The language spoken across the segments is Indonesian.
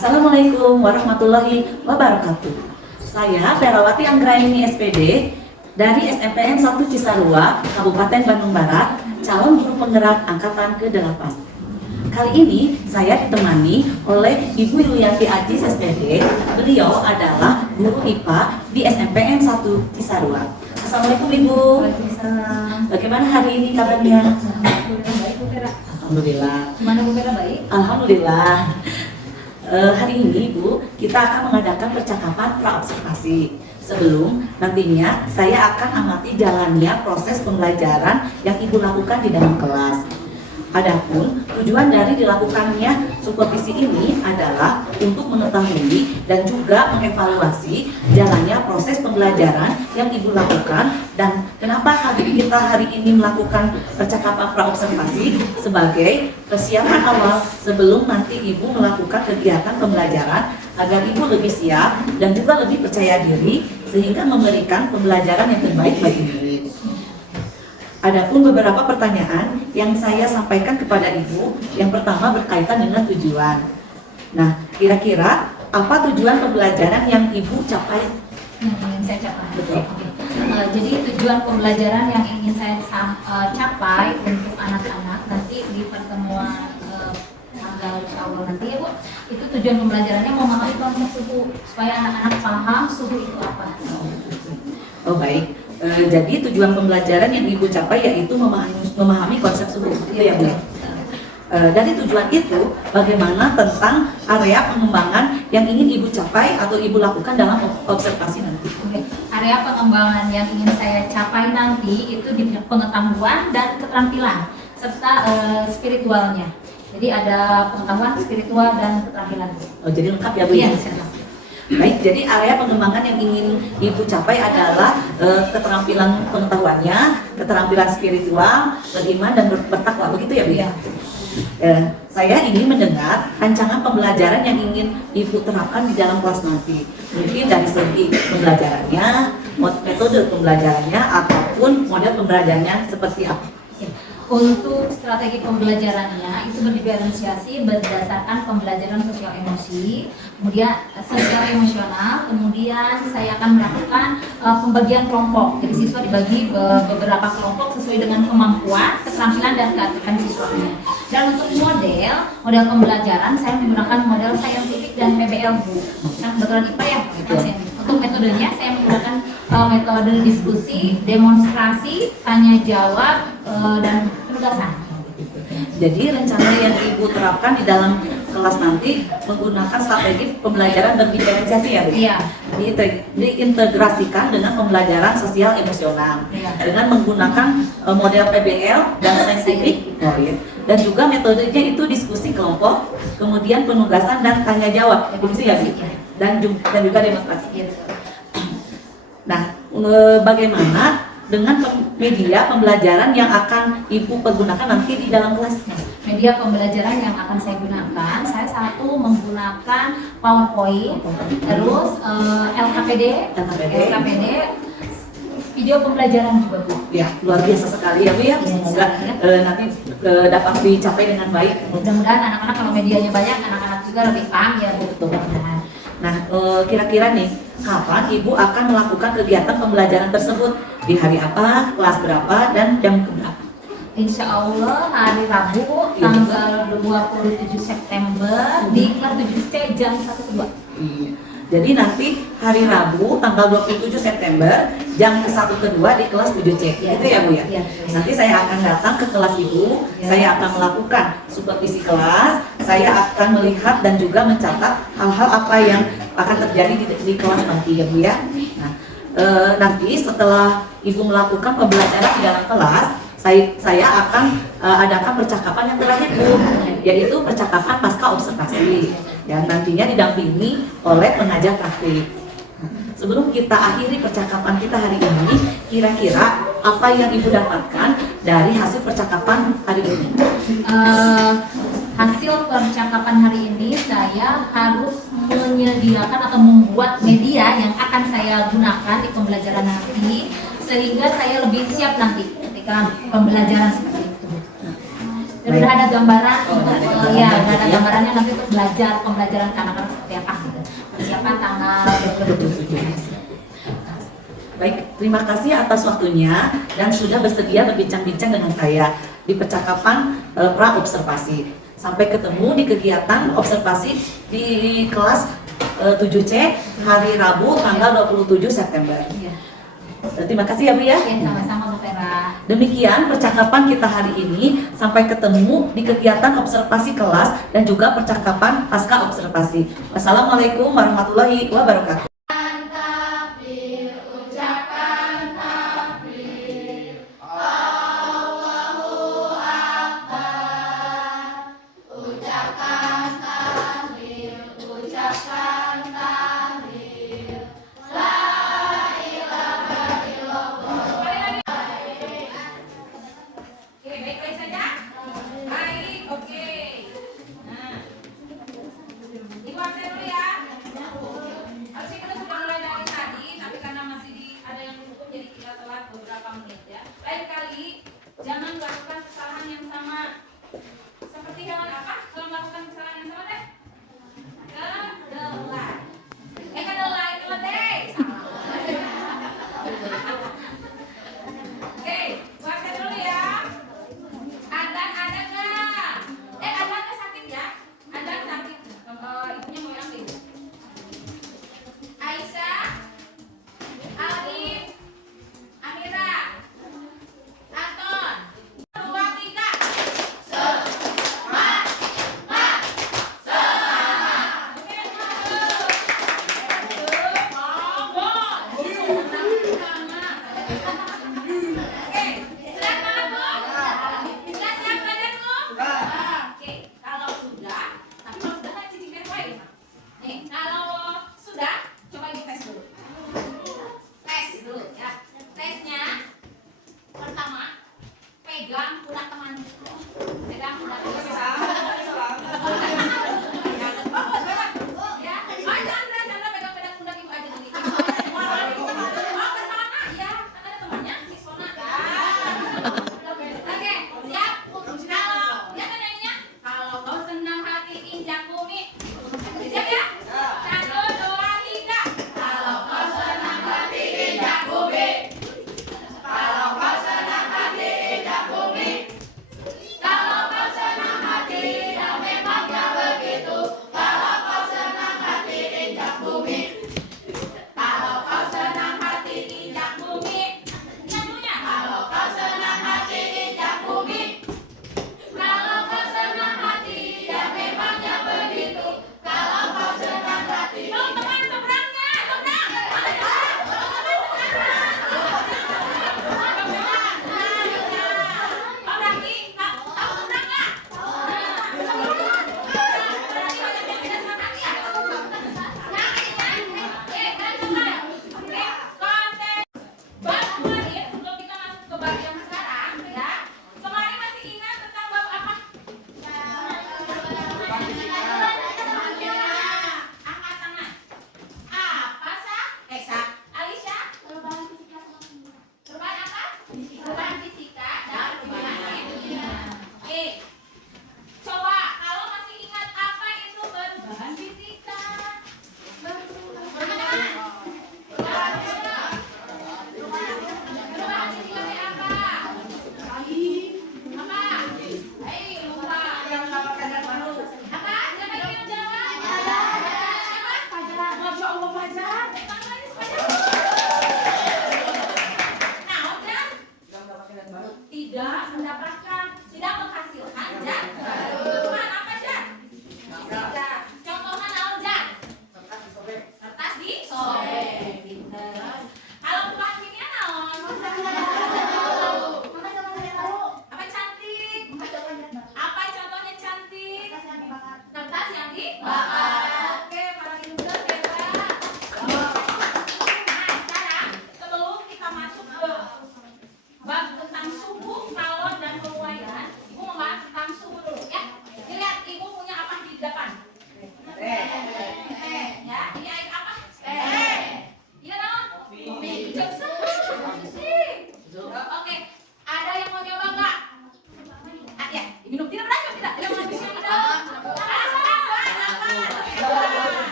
Assalamualaikum warahmatullahi wabarakatuh. Saya Perawati Anggraini SPD dari SMPN 1 Cisarua, Kabupaten Bandung Barat, calon guru penggerak angkatan ke-8. Kali ini saya ditemani oleh Ibu Yulianti Ajis SPD. Beliau adalah guru IPA di SMPN 1 Cisarua. Assalamualaikum Ibu. Waalaikumsalam. Bagaimana hari ini kabarnya? Alhamdulillah baik Bu Vera. Alhamdulillah. Gimana Bu Vera, baik? Alhamdulillah. Hari ini Bu, kita akan mengadakan percakapan praobservasi. Sebelum nantinya saya akan amati jalannya proses pembelajaran yang Ibu lakukan di dalam kelas. Adapun tujuan dari dilakukannya supervisi ini adalah untuk mengetahui dan juga mengevaluasi jalannya proses pembelajaran yang Ibu lakukan dan kenapa kita hari ini melakukan percakapan praobservasi sebagai persiapan awal sebelum nanti Ibu melakukan kegiatan pembelajaran agar Ibu lebih siap dan juga lebih percaya diri sehingga memberikan pembelajaran yang terbaik bagi diri. Adapun beberapa pertanyaan yang saya sampaikan kepada Ibu. Yang pertama berkaitan dengan tujuan. Nah, kira-kira apa tujuan pembelajaran yang Ibu capai? Yang ingin saya capai. Betul. Oke. Jadi tujuan pembelajaran yang ingin saya capai untuk anak-anak nanti di pertemuan tanggal insya Allah nanti ya Bu, itu tujuan pembelajarannya memahami konsep suhu supaya anak-anak paham suhu itu apa. Oh baik. Jadi tujuan pembelajaran yang Ibu capai yaitu memahami konsep suhu, itu ya Bu. Dari tujuan itu, bagaimana tentang area pengembangan yang ingin Ibu capai atau Ibu lakukan dalam observasi nanti? Oke. Area pengembangan yang ingin saya capai nanti itu di bidang pengetahuan dan keterampilan serta spiritualnya. Jadi ada pengetahuan, spiritual dan keterampilan. Oh, jadi lengkap ya Bu? Iya, Ya? Baik, jadi area pengembangan yang ingin Ibu capai adalah keterampilan pengetahuannya, keterampilan spiritual, beriman dan bertakwa, begitu ya Bu? Iya. Saya ingin mendengar rancangan pembelajaran yang ingin Ibu terapkan di dalam kelas nanti. Mungkin dari segi pembelajarannya, metode pembelajarannya, ataupun model pembelajarannya seperti apa. Untuk strategi pembelajarannya itu berdiferensiasi berdasarkan pembelajaran sosial emosi, kemudian sosial emosional, kemudian saya akan melakukan pembagian kelompok. Jadi siswa dibagi beberapa kelompok sesuai dengan kemampuan, keterampilan dan kearifan siswanya. Dan untuk model pembelajaran saya menggunakan model saintifik dan PBL Bu. Nah, kebetulan IPA ya. Untuk metodenya saya menggunakan metode diskusi, demonstrasi, tanya jawab, dan penugasan. Jadi rencana yang Ibu terapkan di dalam kelas nanti menggunakan strategi pembelajaran berdiferensiasi ya Bu? Iya. Diintegrasikan dengan pembelajaran sosial emosional. Iya. Dengan menggunakan model PBL dan saintifik. Oh, iya. Dan juga metodenya itu diskusi kelompok, kemudian penugasan dan tanya jawab. Begitu ya Bu? Dan juga demonstrasi. Nah, bagaimana dengan media pembelajaran yang akan Ibu pergunakan nanti di dalam kelas? Media pembelajaran yang akan saya gunakan, saya satu menggunakan PowerPoint, terus LKPD, video pembelajaran juga Bu. Ya, luar biasa sekali ya Bu ya. Semoga nanti dapat dicapai dengan baik. Mudah-mudahan anak-anak kalau medianya banyak, anak-anak juga lebih paham ya Bu. Nah, kira-kira nih, kapan Ibu akan melakukan kegiatan pembelajaran tersebut? Di hari apa, kelas berapa, dan jam berapa? Insya Allah hari Rabu tanggal 27 September di kelas 7C jam 1-2. Iya. Jadi nanti hari Rabu tanggal 27 September jam ke-1-2 di kelas 7C. Itu ya Bu ya? Iya. Nanti saya akan datang ke kelas Ibu, saya akan melakukan supervisi kelas, saya akan melihat dan juga mencatat hal-hal apa yang akan terjadi di kelas nanti ya Bu ya. Nah, nanti setelah Ibu melakukan pembelajaran di dalam kelas, saya akan adakan percakapan yang terakhir Bu, yaitu percakapan pasca observasi yang nantinya didampingi oleh pengajar praktik. Sebelum kita akhiri percakapan kita hari ini, kira-kira apa yang Ibu dapatkan dari hasil percakapan hari ini? Hasil percakapan hari ini saya harus menyediakan atau membuat media yang akan saya gunakan di pembelajaran nanti sehingga saya lebih siap nanti ketika pembelajaran seperti itu. Dan udah ada gambaran Oh, untuk ada udah gambaran ada gitu ya. gambarannya nanti untuk pembelajaran anak-anak seperti apa gitu. Persiapan tanggal 27. Baik, terima kasih atas waktunya dan sudah bersedia berbincang-bincang dengan saya di percakapan pra-observasi. Sampai ketemu di kegiatan observasi di kelas 7C hari Rabu tanggal 27 September. Iya. Terima kasih ya Bu ya. Oke, sama-sama Bu Vera. Demikian percakapan kita hari ini. Sampai ketemu di kegiatan observasi kelas dan juga percakapan pasca observasi. Wassalamualaikum warahmatullahi wabarakatuh. Baik-baik saja? Baik, oke. Nah, Ibu absen dulu ya. Harus ikut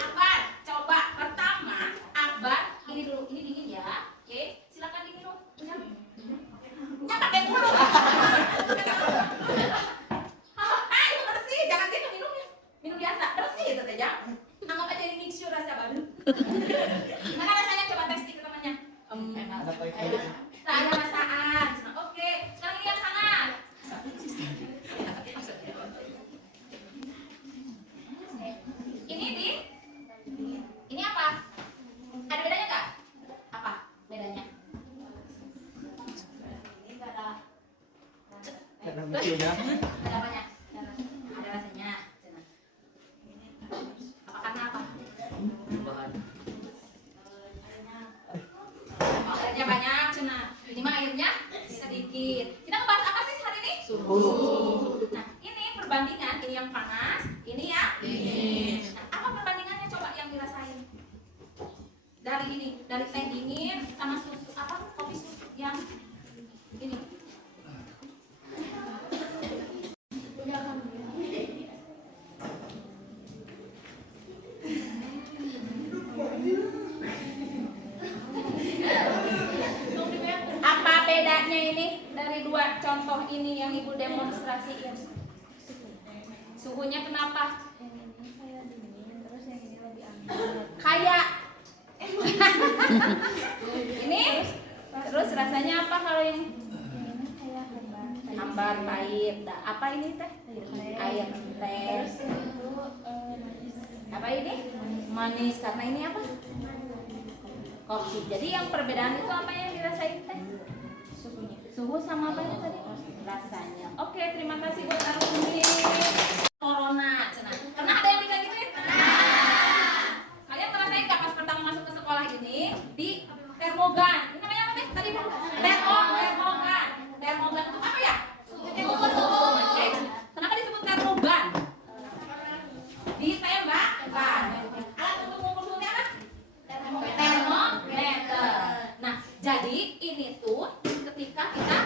Akbar, coba pertama Akbar ini dulu, ini dingin ya. Oke, silakan diminum. Ya pakai mulut. Itu bersih, jangan gitu minumnya. Minum biasa, bersih itu teh ya. Anggap aja ini mixture rasa baru. Gimana rasanya coba testing ke temannya? Tak ada rasaan. Oke, sekarang ini yang hangat. Ini apa? Ada bedanya nggak? Apa bedanya? Ini ada ada apanya? Ada rasanya. Apa karena apa? Oh, airnya banyak, cina. Ini mah airnya sedikit. Kita ngebahas apa sih hari ini? Suhu. Nah, ini perbandingan. Ini yang panas, ini yang dingin. Nah, apa perbandingannya coba yang dirasain? Dari ini, dari teh dingin sama susu apa? Kopi susu yang ini. Apa bedanya ini dari dua contoh ini yang ibu demonstrasiin? Suhunya kenapa? Kayak ini terus rasanya apa kalau yang hambar pahit? Nah, apa ini teh? Air teh. Apa ini? Manis karena ini apa? Kopi. Jadi yang perbedaan itu apa yang dirasain teh? Suhunya. Suhu sama apa ini tadi? Rasanya. Oke, terima kasih buat Arumi. Corona, cenah. Pernah ada yang kayak gituin? Kalian ngerasain nggak pas pertama masuk ke sekolah ini di termogan? Ini namanya apa teh? Tadi termogan. Termogan itu apa ya? Mengukur suhu. Oke. Kenapa disebut termogan? Ditembakkan. Alat untuk mengukur suhunya apa? Termometer. Nah, jadi ini tuh ketika kita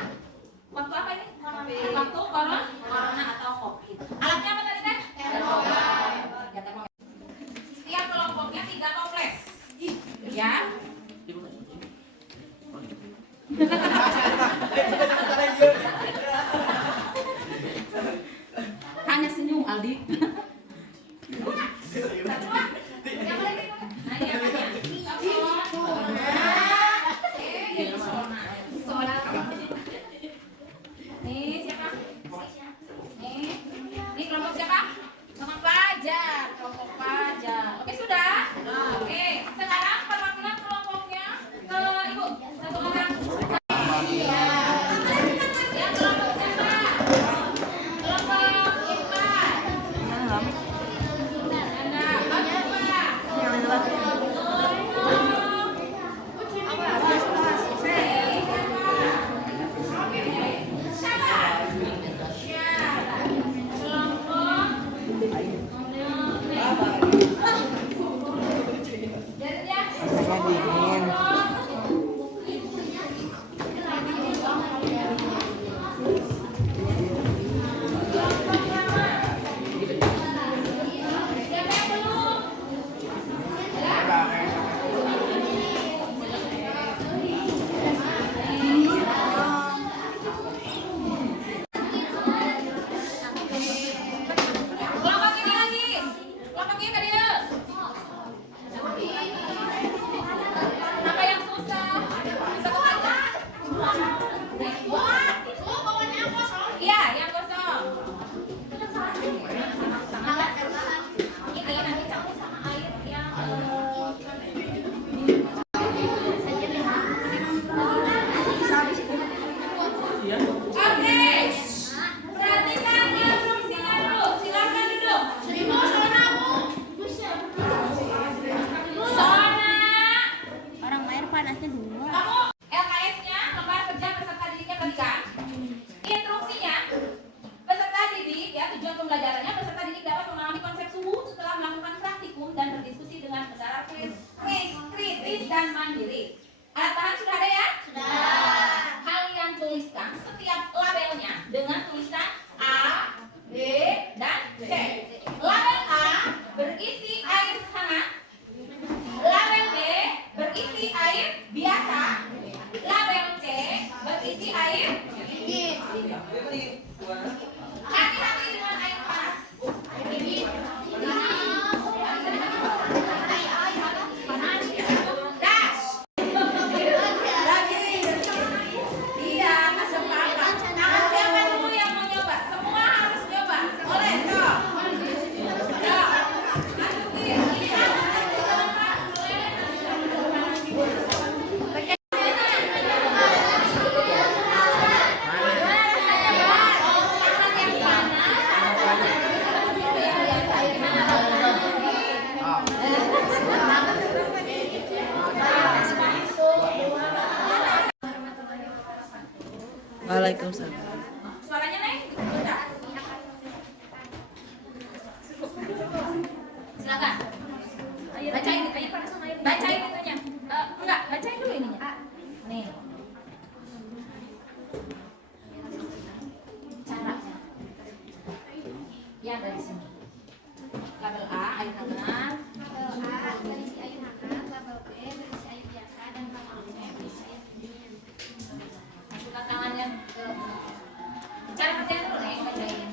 waktu apa ini? Waktu corona atau COVID. Waalaikumsalam. Suaranya naik? Bentar. Silakan. Bacain itunya. Bacain itunya. Enggak, bacain dulu ininya. Nih. Caranya. Ya dari sini. Label A air hangat. Label A berisi air hangat, label B berisi air biasa, dan label C berisi air dingin. Masukkan tangannya ke cara kerjanya dulu nih, bacain.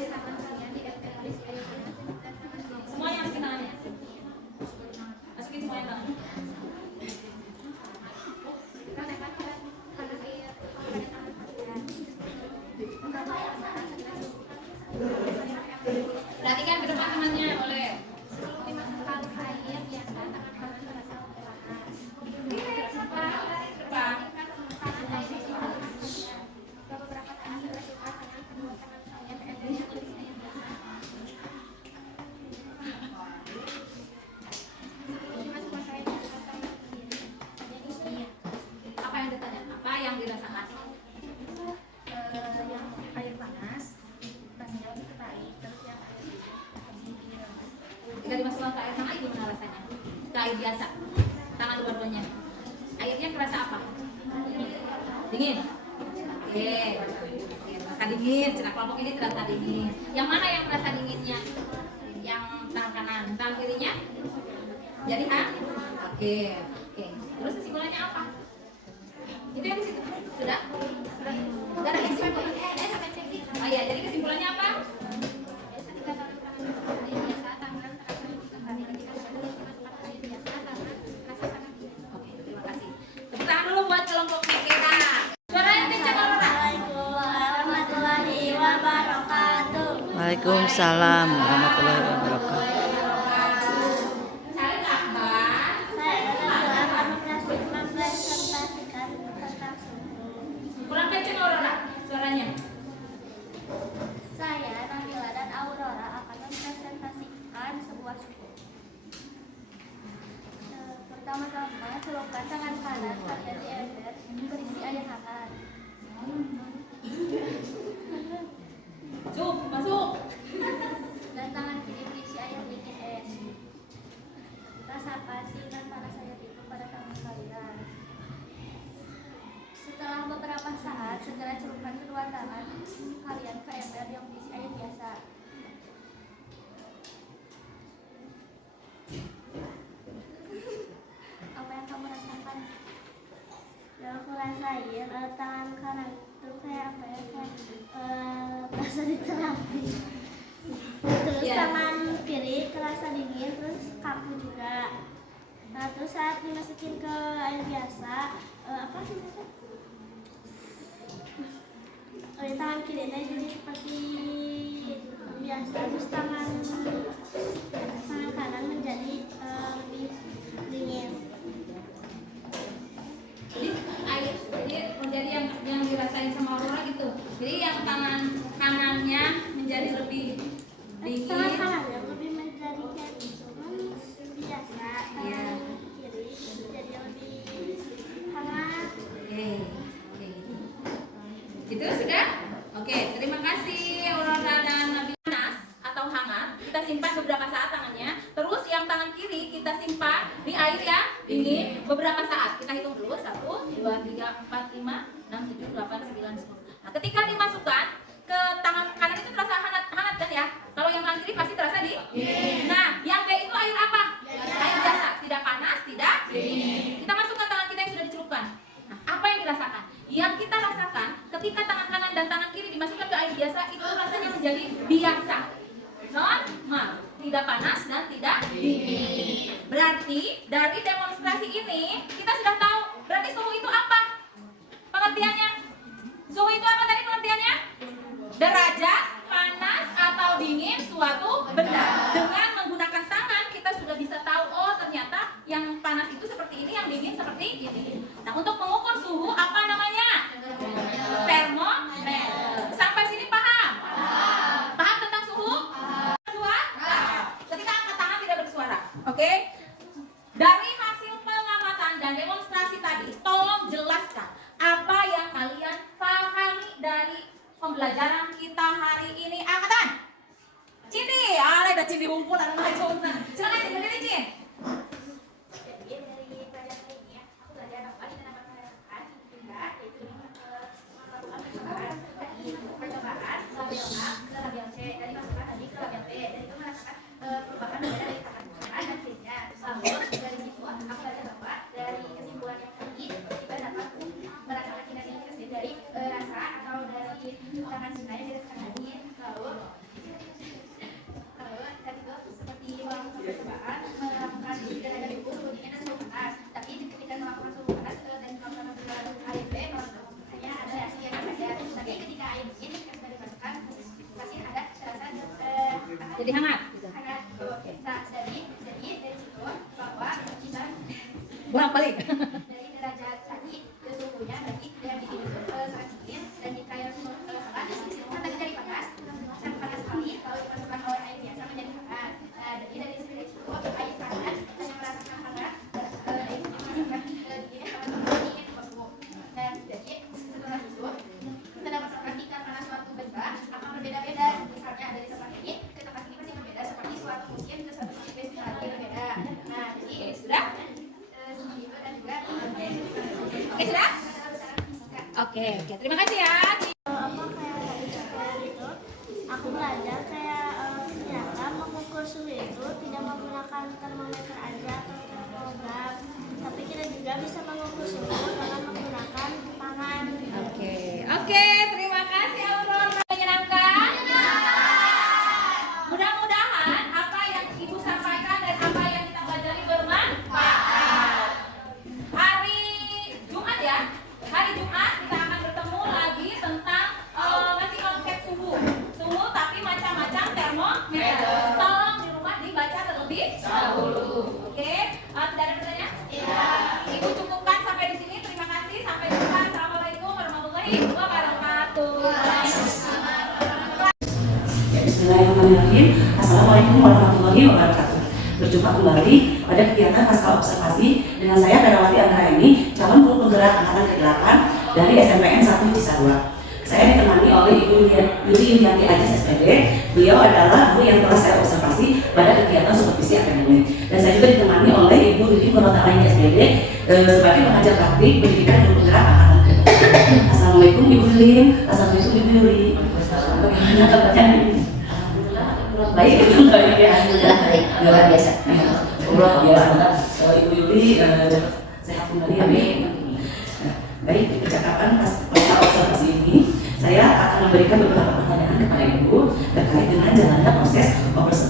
Tangan kalian di ember berisi air hangat dan tangan kiri. Semuanya masukin tangannya. Masukin semuanya tangannya. Rasakan tangan air pada tangan kalian. Perhatikan ke depan tangannya, boleh. Sebelum dimasukkan air biasa, tangan kanan terasa panas. Depan. Panas air itu setelah beberapa saat dimasukkan tangan kedua tangan kalian ke ember yang berisi air biasa. Sebelum dimasukkan ke air biasa, tangan kiri jadi dingin. Apa yang ditanya? Apa yang dirasakan? Yang air panas rasanya lebih baik, terus yang air dingin. Ketika dimasukkan ke air hangat gimana rasanya? Ke air biasa. Tangan dua-duanya. Airnya kerasa apa? Dingin. Oke. Oke, terasa dingin. Cina kelompok ini terasa dingin. Yang mana yang terasa dinginnya? Yang tangan kanan. Tangan kirinya? Jadi Oke. Oke. Terus kesimpulannya apa? Itu yang di situ. Sudah? Sudah ada kesimpulan. Oh iya, jadi kesimpulannya apa? Ketika tangan air biasa, tangan terasa lebih kembali. Ketika dimasukkan ke air biasa, tangan terasa sangat dingin. Oke, terima kasih. Tepuk tangan dulu buat kelompok kita. Suaranya kencang Aurora. Warahmatullahi wabarakatuh. Waalaikumsalam warahmatullahi wabarakatuh. Cari gambar. Saya akan mempresentasikan tentang suhu. Kurang kencang Aurora suaranya. Saya, Nabila dan Aurora akan mempresentasikan sebuah suhu. Pertama-tama, celupkan tangan kanan kalian di ember berisi air hangat. Masuk. Dan tangan kiri berisi air dingin es. Rasakan tingkat panas air itu pada tangan kalian. Setelah beberapa saat, segera celupkan kedua tangan kalian ke ember yang berisi air biasa. Apa yang kamu rasakan? Yang aku rasain, tangan kanan itu kayak apa ya, kayak berasa diterapi. Terus Ya. tangan kiri terasa dingin, terus kaku juga. Nah, terus saat dimasukin ke air biasa, apa namanya? Tangan kirinya jadi seperti biasa, terus tangan kanan menjadi lebih dingin. Jadi menjadi yang dirasain sama Aurora gitu. Jadi yang tangan kanannya menjadi lebih dingin. Tangan kanannya lebih menjadi kayak biasa, Iya. tangan kiri jadi lebih hangat. Oke. Gitu sudah? Oke, terima kasih Aurora dan Nabila. Panas atau hangat, kita simpan beberapa saat tangannya. Terus yang tangan kiri kita simpan di air yang dingin beberapa saat. Kita hitung dulu 1, 2, 3, 4, 5, 6, 7, 8, 9, 10. Nah, ketika dimasukkan ke tangan kanan itu terasa hangat kan ya? Kalau yang tangan kiri pasti terasa dingin. Nah, yang B itu air apa? Air biasa, tidak panas, tidak dingin. Kita masukkan tangan kita yang sudah dicelupkan. Nah, apa yang dirasakan? Yang kita rasakan ketika tangan kanan dan tangan kiri dimasukkan ke air biasa itu rasanya menjadi biasa, normal, tidak panas dan tidak dingin. Berarti dari demonstrasi ini kita sudah tahu berarti suhu itu apa? Pengertiannya? Suhu itu apa tadi pengertiannya? Derajat panas atau dingin suatu benda. Dengan menggunakan tangan kita sudah bisa tahu, oh ternyata yang panas itu seperti ini, yang dingin seperti ini. Nah, untuk mengukur suhu apa namanya? Termometer. Sampai sini paham? Paham tentang suhu? Bersuara? Ketika angkat tangan tidak bersuara. Oke? Dari hasil pengamatan dan pembelajaran kita hari ini. Angkatan. Cindy, ada Cindy humpul dan maju. Silakan Cindy, berdiri Cindy. Jadi dari pelajaran ini aku belajar apa di dalam percakapan hingga yaitu melakukan percakapan dari percakapan labial A ke labial C, dari masukan tadi ke labial B, dan itu merasakan perubahan berbeda dari tangan kanan dan kirinya. Lalu dari situ aku belajar bahwa dari kesimpulan yang tadi kita dapat merasakan kinestetik dari rasa atau dari tangan Cina yang dirasakan tadi. Lalu dan itu seperti melakukan percobaan melakukan tidak hanya itu sebetulnya dan suhu panas, tapi ketika melakukan suhu panas dan melakukan air B hanya ada reaksi yang saja. Tapi ketika air dingin sudah dimasukkan pasti ada rasa Jadi hangat. hangat. Nah, dari situ bahwa kita Bolak balik. dari derajat tadi suhunya berarti yang dingin itu sangat dingin, dan jika yang hangat kan tadi dari panas sangat panas sekali kalau dimasukkan oleh air biasa menjadi hangat. Nah, jadi dari situ air panas hanya merasakan hangat, air merasakan dingin sama dingin beku. Dan jadi setelah itu kita dapat merasakan tingkat panas suatu benda akan berbeda-beda. Misalnya dari tempat ini ke tempat ini pasti berbeda, seperti suatu musim ke suatu musim lagi berbeda. Nah, jadi sudah seperti itu dan juga Oke, sudah? Oke, terima kasih ya. apa kayak tadi contohnya itu aku belajar kayak ternyata mengukur suhu itu tidak menggunakan termometer aja atau termogram, tapi kita juga bisa mengukur suhu dengan menggunakan tangan. Oke, terima kasih Aurora. Menyenangkan? Mudah-mudahan apa yang Ibu sampaikan dan apa yang kita pelajari bermanfaat. Hari Jumat ya, hari Jumat kita akan bertemu lagi tentang masih konsep suhu, tapi macam-macam termometer. Tolong di rumah dibaca terlebih dahulu. Oke, tidak ada pertanyaan? Iya. Ibu cukupkan sampai di sini. Terima kasih. Sampai jumpa. Assalamualaikum warahmatullahi wabarakatuh. Ya, Bismillahirrahmanirrahim. Assalamualaikum warahmatullahi wabarakatuh. Berjumpa kembali pada kegiatan pasca observasi dengan saya Darawati Anggraini, calon guru penggerak angkatan ke-8 dari SMPN 1 Cisarua. Saya ditemani oleh Ibu Yuli Yulianti Ajis SPD. Beliau adalah guru yang telah saya observasi pada kegiatan supervisi akademik. Dan saya juga ditemani oleh Ibu Yuli Munotalaini SPD sebagai pengajar praktik pendidikan guru penggerak angkatan ke-8. Assalamualaikum Ibu Yuli. Assalamualaikum Ibu Yuli. Bagaimana kabarnya? Kurang baik, ya. Alhamdulillah baik, luar biasa. Luar biasa. Ibu Yuli sehat kembali ya. Baik, di percakapan pasca observasi ini saya akan memberikan beberapa pertanyaan kepada Ibu terkait dengan jalannya proses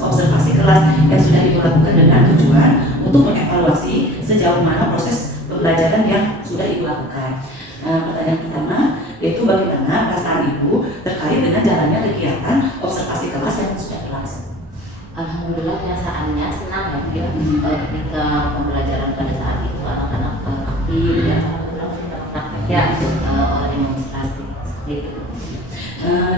observasi kelas yang sudah Ibu lakukan dengan tujuan untuk mengevaluasi sejauh mana proses pembelajaran yang sudah Ibu lakukan. Pertanyaan pertama yaitu bagaimana perasaan Ibu terkait dengan jalannya kegiatan observasi kelas yang sudah berlangsung. Alhamdulillah perasaannya senang ya ketika pembelajaran pada saat itu anak-anak aktif ya prakteknya oleh demonstrasi seperti itu.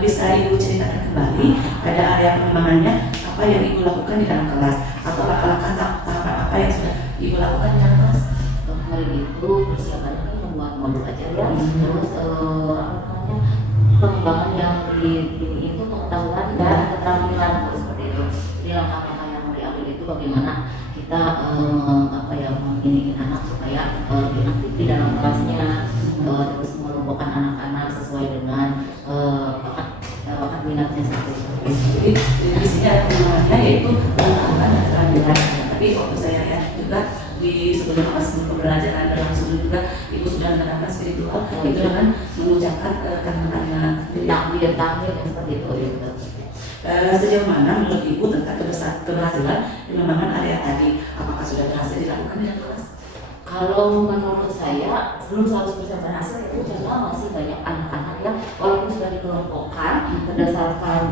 Bisa Ibu ceritakan kembali pada area pengembangannya apa yang Ibu lakukan di dalam kelas atau langkah-langkah tahapan apa yang sudah Ibu lakukan di dalam kelas? Hari itu persiapannya kan membuat modul aja ya, terus pengembangan yang di itu pengetahuan dan keterampilan seperti itu. Di langkah-langkah yang diambil itu bagaimana kita membimbing anak supaya lebih aktif di dalam kelasnya, terus mengelompokkan anak-anak sesuai dengan bakat minatnya seperti itu. Jadi di sini ada pengembangannya yaitu pengetahuan dan keterampilan. Tapi waktu saya lihat juga di sebelum pembelajaran berlangsung juga Ibu sudah menerapkan spiritual itu dengan mengucapkan kalimat takbir yang seperti itu. Sejauh mana menurut Ibu tentang keberhasilan pengembangan area tadi? Apakah sudah berhasil dilakukan di dalam kelas? Kalau menurut saya belum 100% berhasil itu karena masih banyak anak-anak yang walaupun sudah dikelompokkan berdasarkan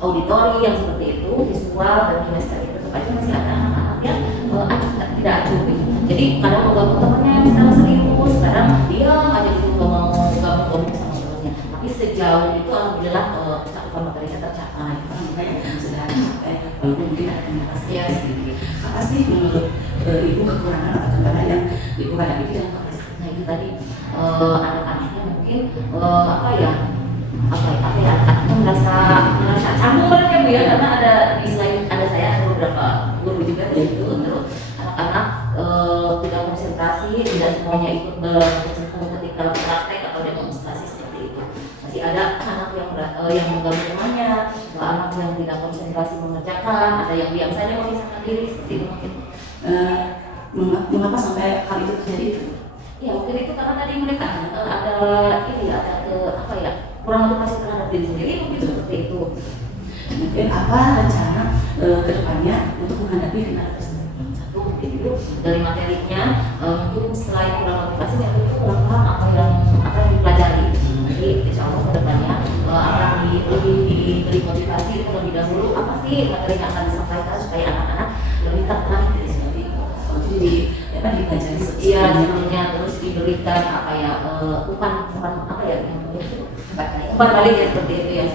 auditori yang seperti itu, visual dan kinestetik, tetap aja masih ada anak-anak yang tidak acuh. Jadi kadang menggabung temannya yang sekarang serius, sekarang dia aja gitu nggak mau gabung sama temannya. Tapi sejauh itu alhamdulillah cakupan materinya tercapai. Sudah tercapai walaupun mungkin ada kendala Ya, sedikit. Apa sih menurut Ibu kekurangan atau kendala yang Ibu hadapi di dalam kelas? Nah itu tadi anak-anaknya mungkin apa ya anak-anaknya merasa canggung banget ya Bu ya, karena ada di selain ada saya ada beberapa guru juga di situ, terus anak-anak tidak konsentrasi, tidak semuanya ikut berkecimpung ketika praktek atau demonstrasi seperti itu. Masih ada anak yang mengganggu temannya, anak yang tidak konsentrasi mengerjakan, ada yang diam saja memisahkan diri seperti itu mungkin. Mengapa sampai hal itu terjadi? Ya mungkin itu karena tadi mereka ada apa ya, kurang motivasi terhadap diri sendiri mungkin seperti itu. Mungkin apa rencana kedepannya untuk menghadapi hal tersebut? Satu mungkin itu dari materinya, mungkin selain kurang motivasi yang itu kurang paham apa yang dipelajari. Jadi insya Allah kedepannya akan lebih diberi motivasi terlebih dahulu apa sih materi yang akan disampaikan supaya anak-anak lebih tertarik di sini. Jadi dipelajari Iya sebelumnya, terus diberikan apa ya umpan apa ya yang itu umpan balik ya seperti itu ya.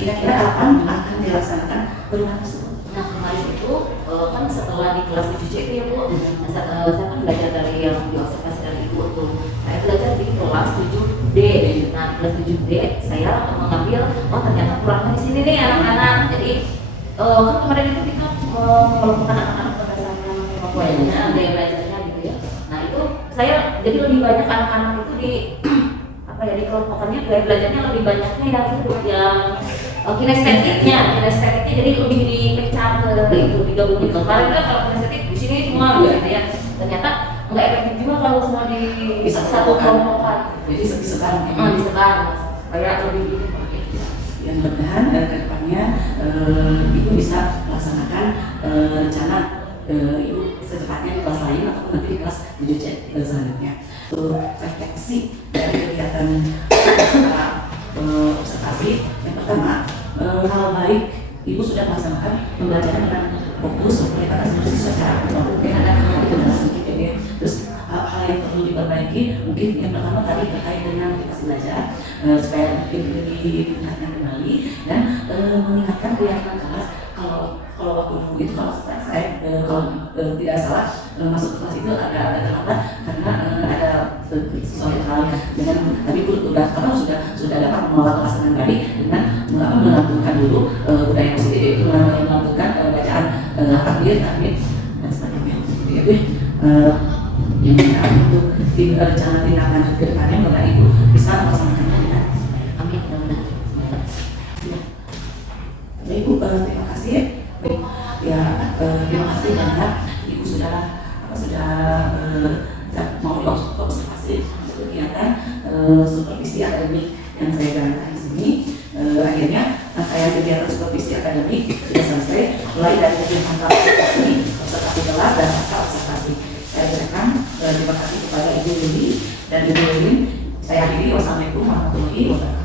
Kira-kira kapan akan dilaksanakan perubahan tersebut? Nah kemarin itu kan setelah di kelas 7C itu ya Bu, saya kan belajar dari yang diobservasi dari Ibu tuh. Saya belajar di kelas 7D. Nah di kelas 7D saya mengambil ternyata kurangnya di sini nih anak-anak. Jadi kan kemarin itu kita mengelompokkan anak-anak berdasarkan kemampuannya, daya belajarnya gitu ya. Nah itu saya jadi lebih banyak anak-anak itu di apa ya dikelompokkannya gaya belajarnya lebih banyaknya yang kinestetiknya jadi lebih dipecah ke itu digabungin. Kemarin kan kalau kinestetik di sini semua gitu ya, ternyata nggak efektif juga kalau semua di satu kelompokan. Jadi disebar supaya lebih yang mudah-mudahan ke depannya Ibu bisa melaksanakan rencana Ibu secepatnya di kelas lain atau nanti di kelas 7C selanjutnya. Refleksi dari kegiatan observasi yang pertama, hal baik Ibu sudah melaksanakan pembelajaran dengan fokus melibatkan semua siswa secara kelompok. Mungkin ada kendala sedikit ya. Terus hal yang perlu diperbaiki mungkin yang pertama tadi terkait dengan aktivitas belajar supaya mungkin lebih ditingkatkan kembali dan meningkatkan keyakinan kelas. Kalau waktu dulu itu kalau saya kalau tidak salah masuk kelas itu agak terlambat karena ada sesuatu hal dengan tadi guru sudah dapat mengelola kelas dengan baik dengan melantunkan dulu budaya positif itu melantunkan bacaan takbir dan sebagainya. Jadi yang kita untuk rencana tindakan ke depannya Bapak Ibu bisa melaksanakannya dengan amin. Baik Bu, terima kasih. Baik, ya terima kasih banyak Ibu sudah mau observasi kegiatan supervisi akademik yang saya jalankan di sini. Akhirnya rangkaian kegiatan supervisi akademik sudah selesai, mulai dari kegiatan observasi kelas dan pasca observasi. Saya berikan terima kasih kepada Ibu Lili dan Ibu Lili. Saya akhiri, wassalamualaikum warahmatullahi wabarakatuh.